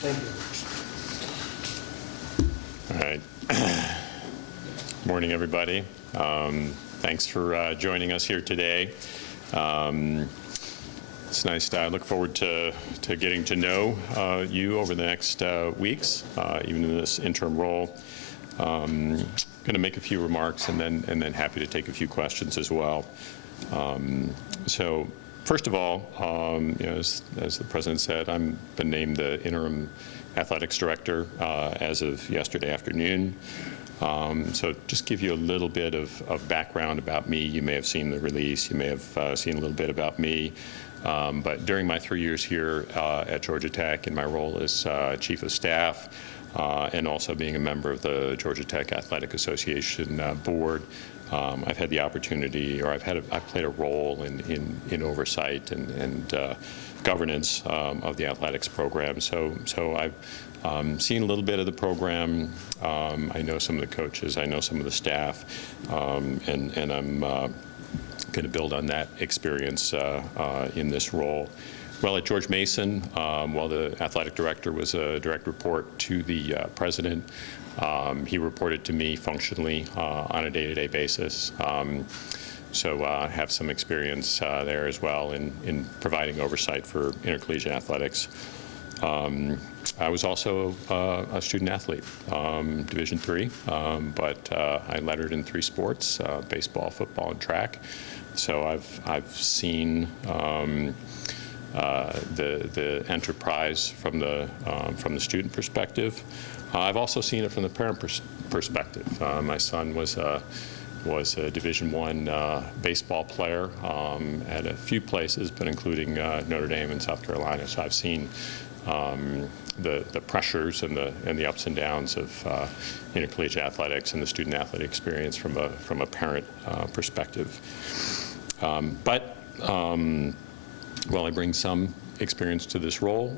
Thank you. All right. Morning, everybody. Thanks for joining us here today. It's nice. I look forward to getting to know you over the next weeks, even in this interim role. Going to make a few remarks and then happy to take a few questions as well. So first of all, as the president said, I've been named the interim athletics director as of yesterday afternoon. So just give you a little bit of background about me. You may have seen the release. You may have seen a little bit about me. But during my 3 years here at Georgia Tech in my role as chief of staff and also being a member of the Georgia Tech Athletic Association board, I've had the opportunity, or I've played a role in oversight and governance of the athletics program. So I've seen a little bit of the program. I know some of the coaches. I know some of the staff, and I'm going to build on that experience in this role. Well, at George Mason, while the athletic director was a direct report to the president, he reported to me functionally on a day-to-day basis. So I have some experience there as well in providing oversight for intercollegiate athletics. I was also a student athlete, Division III, but I lettered in 3 sports, baseball, football, and track. So I've seen the enterprise from the student perspective. I've also seen it from the parent perspective. My son was a Division I baseball player at a few places, but including Notre Dame and South Carolina. So I've seen the pressures and the ups and downs of intercollegiate athletics and the student athlete experience from a parent perspective. While I bring some experience to this role,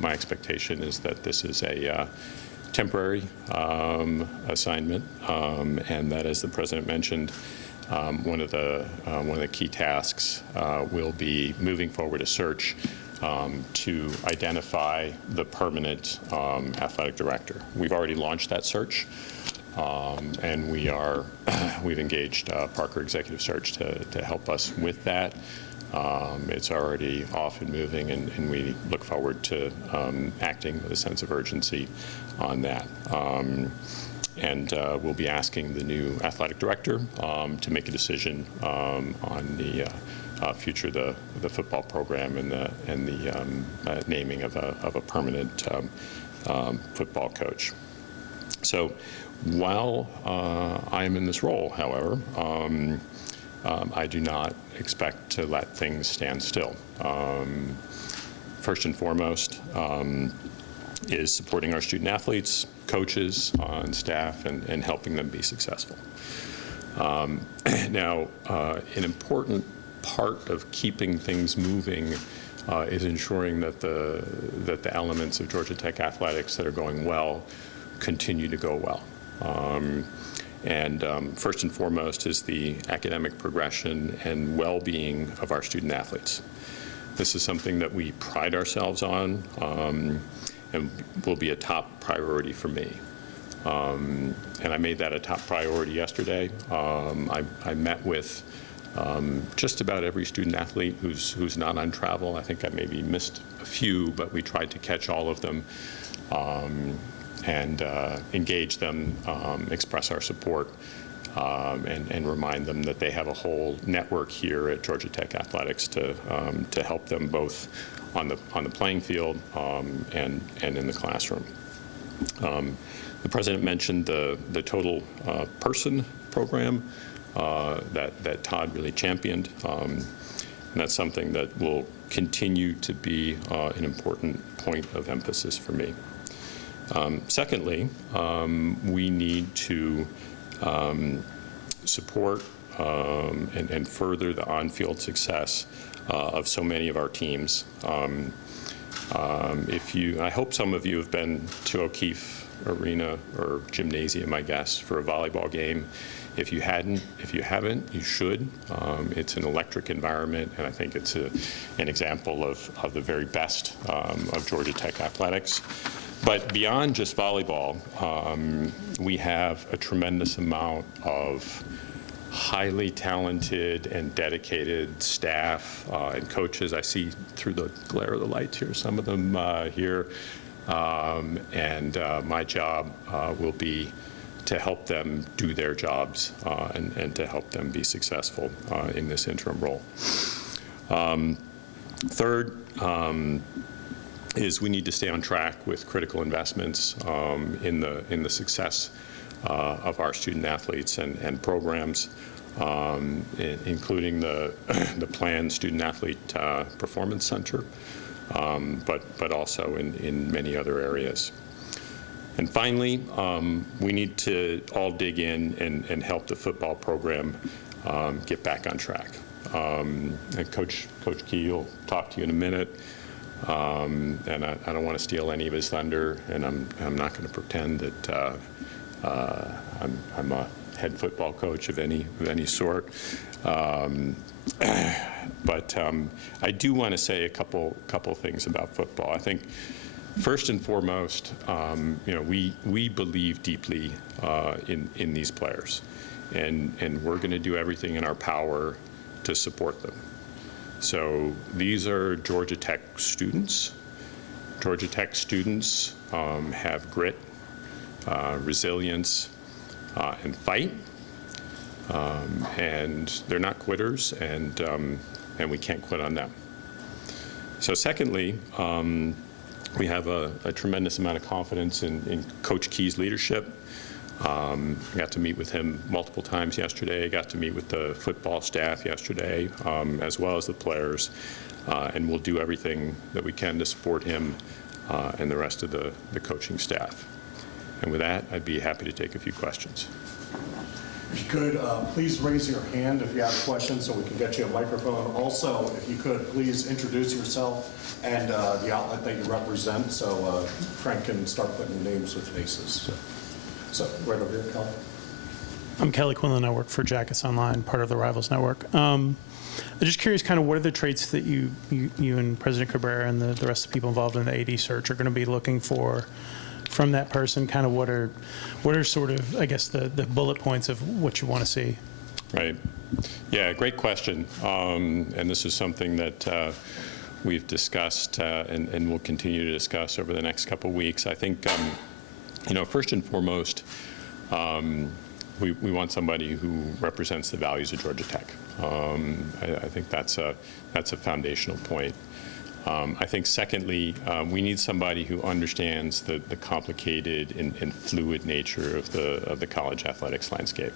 my expectation is that this is a temporary assignment, and that, as the president mentioned, one of the key tasks will be moving forward a search to identify the permanent athletic director. We've already launched that search, and we've engaged Parker Executive Search to help us with that. It's already off and moving, and we look forward to acting with a sense of urgency on that. We'll be asking the new athletic director to make a decision on the future of the football program and the naming of a permanent football coach. So while I am in this role, however, I do not expect to let things stand still. First and foremost is supporting our student athletes, coaches, and staff, and helping them be successful. Now, an important part of keeping things moving is ensuring that the elements of Georgia Tech athletics that are going well continue to go well. First and foremost is the academic progression and well-being of our student athletes. This is something that we pride ourselves on and will be a top priority for me. And I made that a top priority yesterday. I met with just about every student athlete who's not on travel. I think I maybe missed a few, but we tried to catch all of them. And engage them, express our support, and remind them that they have a whole network here at Georgia Tech Athletics to help them both on the playing field and in the classroom. The president mentioned the total person program that Todd really championed, and that's something that will continue to be an important point of emphasis for me. Secondly, we need to support and further the on-field success of so many of our teams. I hope some of you have been to O'Keefe Arena or Gymnasium, I guess, for a volleyball game. If you haven't, you should. It's an electric environment, and I think it's an example of the very best of Georgia Tech athletics. But beyond just volleyball, we have a tremendous amount of highly talented and dedicated staff and coaches. I see through the glare of the lights here, some of them here. My job will be to help them do their jobs and to help them be successful in this interim role. Third is we need to stay on track with critical investments in the success of our student athletes and programs, including the planned Student Athlete Performance Center, but also in many other areas. And finally, we need to all dig in and help the football program get back on track. And Coach Key will talk to you in a minute. And I don't want to steal any of his thunder, and I'm not going to pretend that I'm a head football coach of any sort. But I do want to say a couple things about football. I think first and foremost, we believe deeply in these players, and we're going to do everything in our power to support them. So these are Georgia Tech students. Georgia Tech students have grit, resilience, and fight, and they're not quitters, and we can't quit on them. So secondly, we have a tremendous amount of confidence in Coach Key's leadership. I got to meet with him multiple times yesterday. I got to meet with the football staff yesterday, as well as the players, and we'll do everything that we can to support him and the rest of the coaching staff. And with that, I'd be happy to take a few questions. If you could, please raise your hand if you have questions so we can get you a microphone. Also, if you could, please introduce yourself and the outlet that you represent so Frank can start putting names with faces. So right over here, Kelly. I'm Kelly Quinlan. I work for Jackets Online, part of the Rivals Network. I'm just curious, kind of what are the traits that you and President Cabrera and the rest of the people involved in the AD search are going to be looking for from that person? Kind of what are sort of, I guess, the bullet points of what you want to see? Right. Yeah, great question. And this is something that we've discussed and will continue to discuss over the next couple of weeks. I think, first and foremost, we want somebody who represents the values of Georgia Tech. I think that's a foundational point. I think secondly, we need somebody who understands the complicated and fluid nature of the college athletics landscape.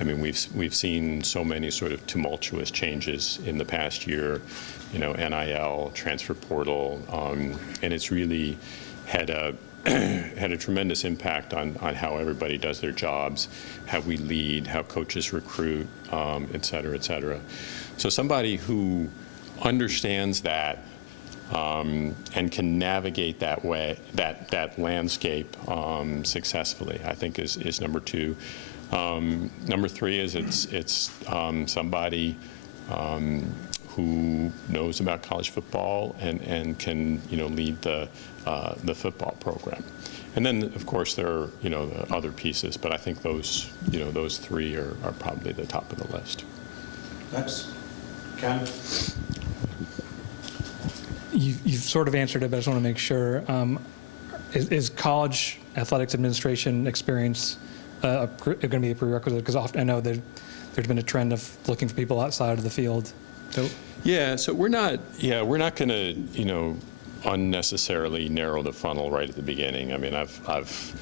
I mean, we've seen so many sort of tumultuous changes in the past year, NIL, transfer portal, and it's really had a tremendous impact on how everybody does their jobs, how we lead, how coaches recruit, et cetera, et cetera. So somebody who understands that and can navigate that way, that landscape successfully, I think is number two. Number three is it's somebody who knows about college football and can lead the football program. And then of course there are the other pieces, but I think those those three are probably the top of the list. Next, Ken. You've sort of answered it, but I just want to make sure. Is college athletics administration experience going to be a prerequisite? Because often I know that there's been a trend of looking for people outside of the field. So yeah, so we're not going to unnecessarily narrow the funnel right at the beginning. I mean, I've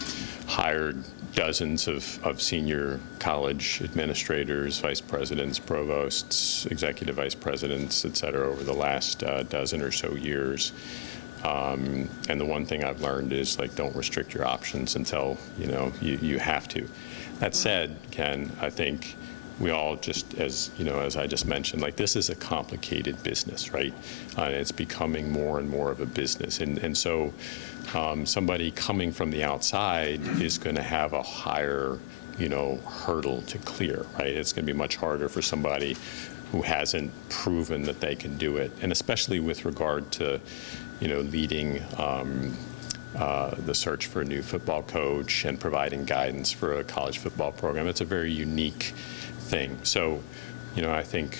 hired dozens of senior college administrators, vice presidents, provosts, executive vice presidents, et cetera, over the last dozen or so years. And the one thing I've learned is, don't restrict your options until you have to. That said, Ken, I think we all just, as you know, as I just mentioned, like this is a complicated business, right? It's becoming more and more of a business, and so somebody coming from the outside is going to have a higher, hurdle to clear, right? It's going to be much harder for somebody who hasn't proven that they can do it, and especially with regard to, leading the search for a new football coach and providing guidance for a college football program. It's a very unique thing. So, I think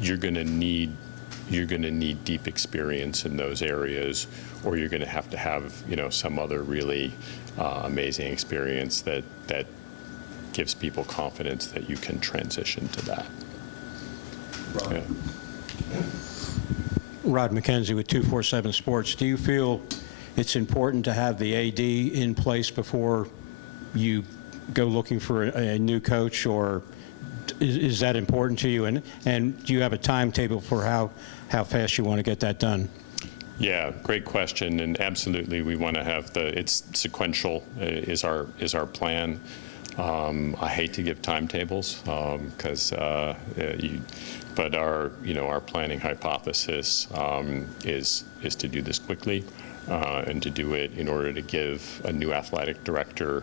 you're going to need deep experience in those areas, or you're going to have some other really amazing experience that gives people confidence that you can transition to that. Yeah. Rod McKenzie with 247 Sports. Do you feel it's important to have the AD in place before you go looking for a new coach, or is that important to you? And do you have a timetable for how fast you want to get that done? Yeah, great question, and absolutely we want to have it's sequential is our plan. I hate to give timetables because but our planning hypothesis is to do this quickly and to do it in order to give a new athletic director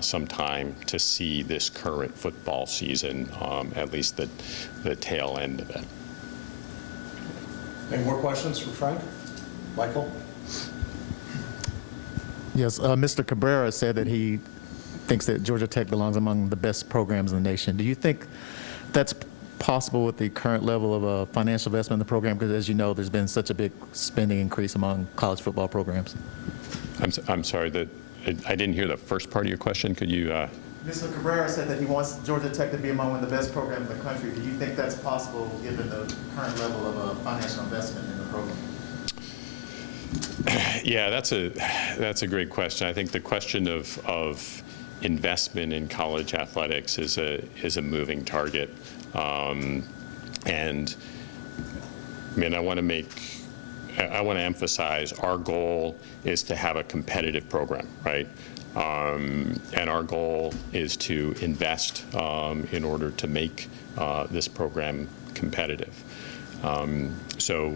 some time to see this current football season, at least the tail end of it. Any more questions for Frank? Michael? Yes, Mr. Cabrera said that he thinks that Georgia Tech belongs among the best programs in the nation. Do you think that's possible with the current level of financial investment in the program? Because as you know, there's been such a big spending increase among college football programs. I'm sorry, I didn't hear the first part of your question. Could you? Mr. Cabrera said that he wants Georgia Tech to be among one of the best programs in the country. Do you think that's possible given the current level of financial investment in the program? Yeah, that's a great question. I think the question of investment in college athletics is a moving target, and I mean I want to emphasize our goal is to have a competitive program, right? And our goal is to invest in order to make this program competitive. So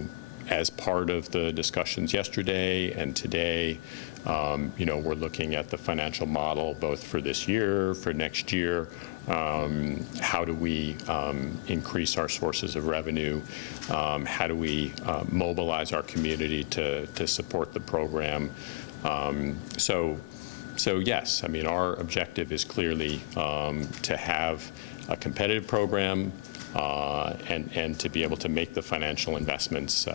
as part of the discussions yesterday and today, we're looking at the financial model both for this year, for next year. How do we increase our sources of revenue? How do we mobilize our community to support the program? So yes, I mean, our objective is clearly to have a competitive program and to be able to make the financial investments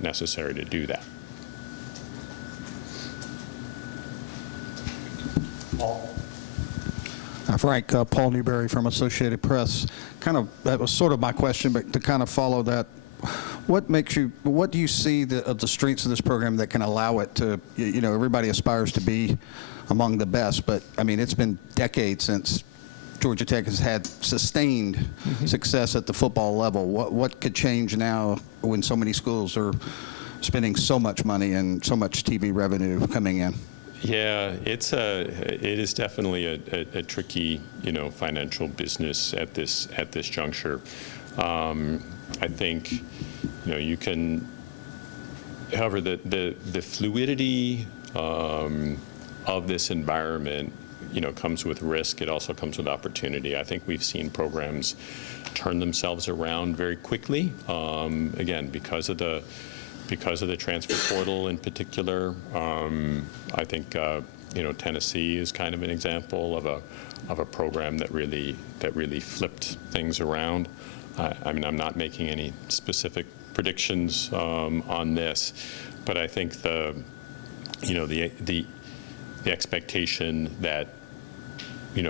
necessary to do that. Paul? Frank, Paul Newberry from Associated Press. That was sort of my question, but to kind of follow that, what do you see of the strengths of this program that can allow it to, everybody aspires to be among the best, but I mean, it's been decades since Georgia Tech has had sustained success at the football level. What could change now when so many schools are spending so much money and so much TV revenue coming in? Yeah, it is definitely a tricky, financial business at this juncture. I think, you can, however, the fluidity of this environment, comes with risk. It also comes with opportunity. I think we've seen programs turn themselves around very quickly. Again, because of the transfer portal in particular. I think Tennessee is kind of an example of a program that really flipped things around. I mean, I'm not making any specific predictions on this, but I think the expectation that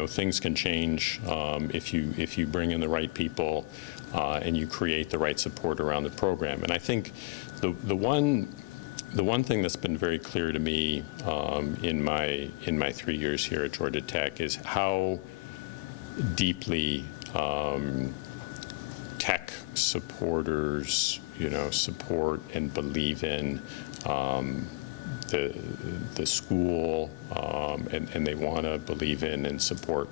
things can change if you bring in the right people and you create the right support around the program. And I think the one thing that's been very clear to me in my 3 years here at Georgia Tech is how deeply Tech supporters support and believe in the school, and they want to believe in and support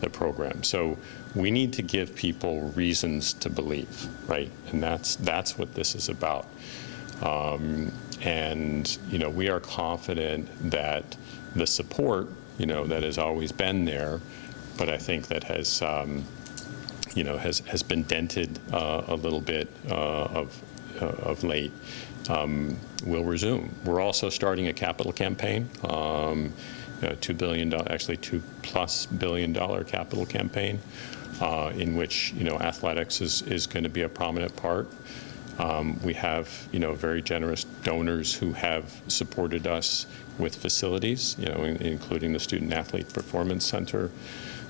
the program. So we need to give people reasons to believe, right? And that's what this is about. And we are confident that the support, that has always been there, but I think that has been dented a little bit of late, will resume. We're also starting a capital campaign, $2 billion, actually $2+ billion capital campaign, in which athletics is going to be a prominent part. We have very generous donors who have supported us with facilities, including the Student Athlete Performance Center.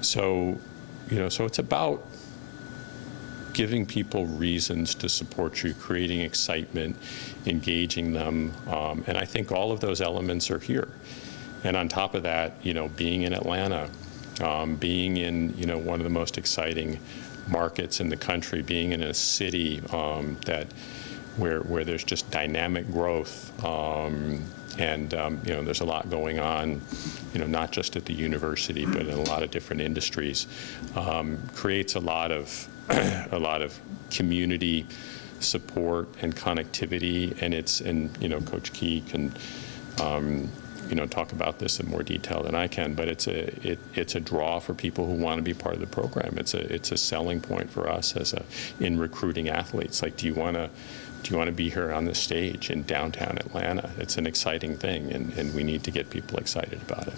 So it's about giving people reasons to support you, creating excitement, engaging them, and I think all of those elements are here. And on top of that, being in Atlanta, being in one of the most exciting markets in the country, being in a city where there's just dynamic growth, and there's a lot going on, not just at the university, but in a lot of different industries, creates a lot of community support and connectivity, and Coach Key can talk about this in more detail than I can, but it's a draw for people who want to be part of the program. It's a selling point for us in recruiting athletes. Like, do you want to be here on the stage in downtown Atlanta? It's an exciting thing, and we need to get people excited about it.